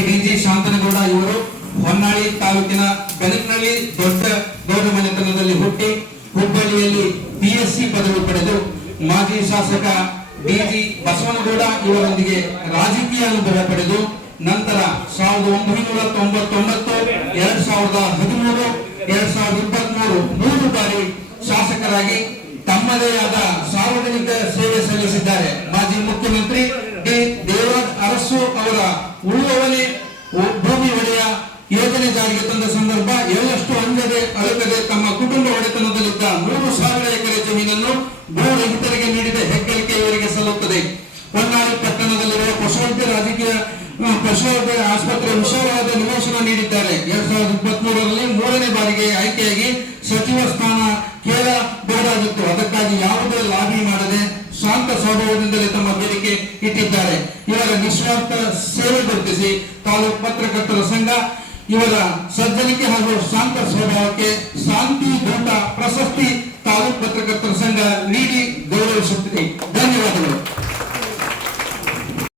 Shri D G Shanthanagowda ಇವರು ಹೊನ್ನಾಳಿ ತಾಲೂಕಿನ ಬೆನಕನಹಳ್ಳಿ ದೊಡ್ಡ ದೊಡ್ಡ ಮನೆತನದಲ್ಲಿ ಹುಟ್ಟಿ ಹುಬ್ಬಳ್ಳಿಯಲ್ಲಿ ಪಿಎಸ್ಸಿ ಪದವಿ ಪಡೆದು ಮಾಜಿ ಶಾಸಕ ಬಿಜಿ ಬಸವನಗೌಡ ಇವರೊಂದಿಗೆ ರಾಜಕೀಯ ಅನುಭವ ಪಡೆದು ನಂತರ ಸಾವಿರದ ಒಂಬೈನೂರ ತೊಂಬತ್ತೊಂಬತ್ತು, ಎರಡ್ ಸಾವಿರದ ಹದಿಮೂರು, ಎರಡ್ ಸಾವಿರದ ಇಪ್ಪತ್ಮೂರು ಮೂರು ಬಾರಿ ಶಾಸಕರಾಗಿ ತಮ್ಮದೇ ಆದ ಸಾರ್ವಜನಿಕ ಸೇವೆ ಸಲ್ಲಿಸಿದ್ದಾರೆ. ಮಾಜಿ ಮುಖ್ಯಮಂತ್ರಿ ಡಿ ದೇವರಾಜ್ ಅರಸು ಅವರ ಉಳುವವನೇ ಉ- ಭೂಮಿ ಒಡೆಯ ಯೋಜನೆ ಜಾರಿಗೆ ತಂದ ಸಂದರ್ಭ ಎಳ್ಳಷ್ಟು ಅಂಜದೆ ಅಳಗದೆ ತಮ್ಮ ಕುಟುಂಬ ಒಡೆತನದಲ್ಲಿದ್ದ ಮೂರು ಸಾವಿರ ಎಕರೆ ಜಮೀನನ್ನು ಭೂ ರಹಿತರಿಗೆ ನೀಡಿದ ಹೆಗ್ಗಳಿಕೆ ಇವರಿಗೆ ಸಲ್ಲುತ್ತದೆ. ಹೊನ್ನಾಳಿ ಪಟ್ಟಣದಲ್ಲಿರುವ ಪಶುವೈದ್ಯ ರಾಜಕೀಯ ಪಶುವೈದ್ಯ ಆಸ್ಪತ್ರೆ ವಿಶಾಲವಾದ ನಿವೇಶನ ನೀಡಿದ್ದಾರೆ. ಎರಡ್ ಸಾವಿರದ ಇಪ್ಪತ್ತ್ ಮೂರರಲ್ಲಿ ಮೂರನೇ ಬಾರಿಗೆ ಆಯ್ಕೆಯಾಗಿ ಸಚಿವ ಸ್ಥಾನ ಕೇಳಬೇಡಾಗಿತ್ತು ಅದಕ್ಕಾಗಿ ಯಾವುದೇ ಲಾಬಿ ಮಾಡದೆ ಶಾಂತ ಸ್ವಭಾವದಿಂದಲೇ ತಮ್ಮ ಬೇಡಿಕೆ ಇಟ್ಟಿದ್ದಾರೆ. ಇವರ ನಿಸ್ವಾರ್ಥ ಸೇವೆ ಗುರುತಿಸಿ ತಾಲೂಕು ಪತ್ರಕರ್ತರ ಸಂಘ ಇವರ ಸಜ್ಜನಿಕೆ ಹಾಗೂ ಶಾಂತ ಸ್ವಭಾವಕ್ಕೆ ಶಾಂತಿ ದೂತ ಪ್ರಶಸ್ತಿ ತಾಲೂಕು ಪತ್ರಕರ್ತರ ಸಂಘ ನೀಡಿ ಗೌರವಿಸುತ್ತಿದೆ.